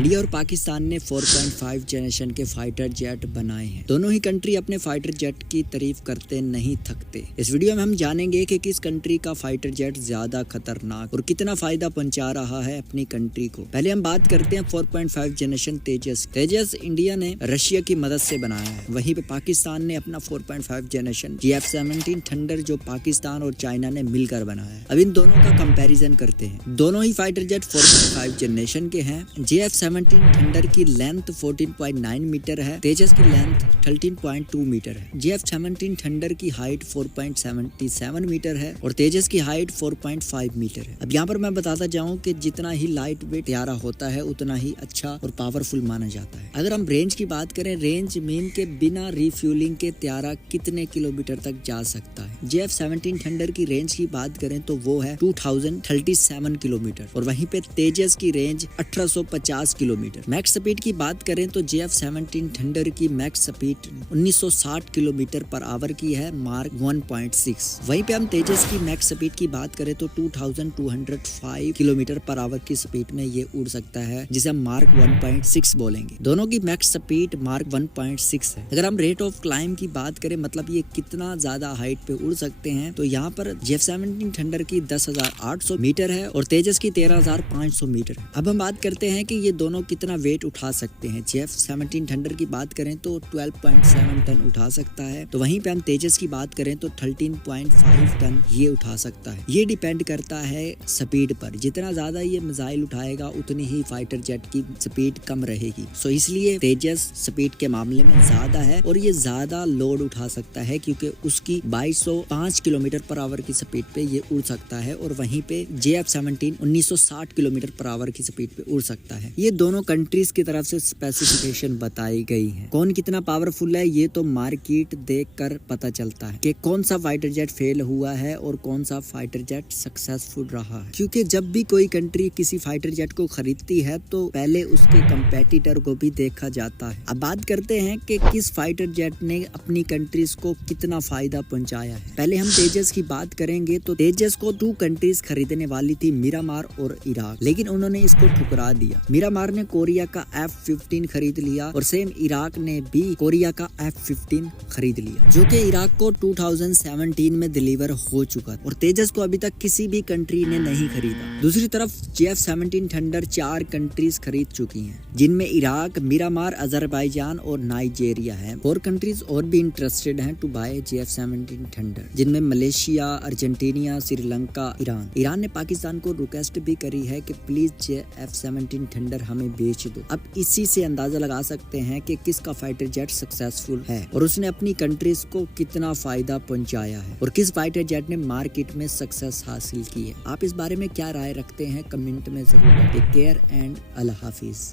India और पाकिस्तान ने 4.5 generation के फाइटर जेट बनाए हैं। दोनों ही कंट्री अपने फाइटर जेट की तारीफ करते नहीं थकते। इस वीडियो में हम जानेंगे कि किस कंट्री का फाइटर जेट ज्यादा खतरनाक और कितना फायदा पहुंचा रहा है अपनी कंट्री को। पहले हम बात करते हैं 4.5 जनरेशन तेजस इंडिया ने रशिया की मदद से बनाया है। वहीं पे पाकिस्तान ने अपना 4.5 जनरेशन GF-17 थंडर जो पाकिस्तान और चाइना ने मिलकर बनाया है। अब इन दोनों का कंपैरिजन करते हैं। दोनों ही फाइटर जेट 4.5 जनरेशन के हैं। GF-17 थंडर की लेंथ 14.9 मीटर है, तेजस की लेंथ 13.2 मीटर है। GF-17 थंडर की हाइट 4.77 मीटर है और तेजस की हाइट 4.5 मीटर है। अब यहाँ पर मैं बताता जाऊँ कि जितना ही लाइट वेट त्यारा होता है उतना ही अच्छा और पावरफुल माना जाता है। अगर हम रेंज की बात करें, रेंज मीन के बिना रिफ्यूलिंग के त्यारा कितने किलोमीटर तक जा सकता है। GF-17 थंडर की रेंज की बात करें तो वो है 2037 किलोमीटर और वहीं पे तेजस की रेंज 1850 किलोमीटर। मैक्स स्पीड की बात करें तो GF-17 थंडर की max speed 1960 kilometre per hour की है, मार्क 1.6। वहीं पे हम तेजस की मैक्स स्पीड की बात करें तो 2205 किलोमीटर पर आवर की स्पीड में ये उड़ सकता है, जिसे हम मार्क 1.6 बोलेंगे। दोनों की मैक्स स्पीड मार्क 1.6 है। अगर हम रेट ऑफ क्लाइम की बात करें, मतलब ये कितना ज्यादा हाइट पे उड़ सकते हैं, तो यहाँ पर GF-17 थंडर की 10,800 मीटर है और तेजस की 13,500 मीटर है। अब हम बात करते हैं कि ये दोनों कितना वेट उठा सकते हैं। GF-17 थंडर की बात करें तो 12.7 टन उठा सकता है, तो वहीं पे हम तेजस की बात करें तो 13.5 टन ये उठा सकता है। ये डिपेंड करता है स्पीड पर। जितना ज्यादा ये मिसाइल उठाएगा उतनी ही फाइटर जेट की स्पीड कम रहेगी। सो इसलिए तेजस स्पीड के मामले में ज्यादा है और ये ज्यादा लोड उठा सकता है क्योंकि उसकी 2205 किलोमीटर पर आवर की स्पीड पे ये उड़ सकता है और वहीं पे GF-17 1960 किलोमीटर पर आवर की स्पीड पे उड़ सकता है। ये दोनों कंट्रीज की तरफ से स्पेसिफिकेशन बताई गई है। कौन कितना पावरफुल है ये तो मार्केट देखकर पता चलता है कि कौन सा फाइटर जेट फेल हुआ है और कौन सा फाइटर जेट सक्सेसफुल रहा है। क्योंकि जब भी कोई कंट्री किसी फाइटर जेट को खरीदती है तो पहले उसके कंपेटिटर को भी देखा जाता है। अब बात करते हैं कि किस फाइटर जेट ने अपनी कंट्रीज को कितना फायदा पहुंचाया है। पहले हम तेजस की बात करेंगे तो तेजस को 2 कंट्रीज खरीदने वाली थी, मिरामार और इराक, लेकिन उन्होंने इसको ठुकरा दिया। मिरामार ने कोरिया का F-15 खरीद लिया और सेम इराक ने भी कोरिया का F-15 खरीद लिया, जो कि इराक को 2017 में डिलीवर हो चुका और तेजस को अभी तक किसी भी कंट्री ने नहीं खरीदा। दूसरी तरफ GF-17 थंडर 4 कंट्रीज खरीद चुकी हैं, जिनमें इराक, मिरामार, अजरबैजान और नाइजीरिया है। 4 कंट्रीज और भी इंटरेस्टेड हैं टू बाय GF-17 थंडर, जिनमें मलेशिया, अर्जेंटीना, श्रीलंका, ईरान ने पाकिस्तान को रिक्वेस्ट भी करी है कि प्लीज GF-17 थंडर हमें बेच दो। अब इसी से अंदाजा लगा सकते हैं कि किसका फाइटर जेट सक्सेसफुल है और उसने अपनी कंट्रीज को कितना फायदा पहुंचाया है और किस फाइटर जेट ने मार्केट में सक्सेस हासिल की है। आप इस बारे में क्या राय रखते हैं कमेंट में जरूर। टेक केयर एंड अल्लाह हाफिज।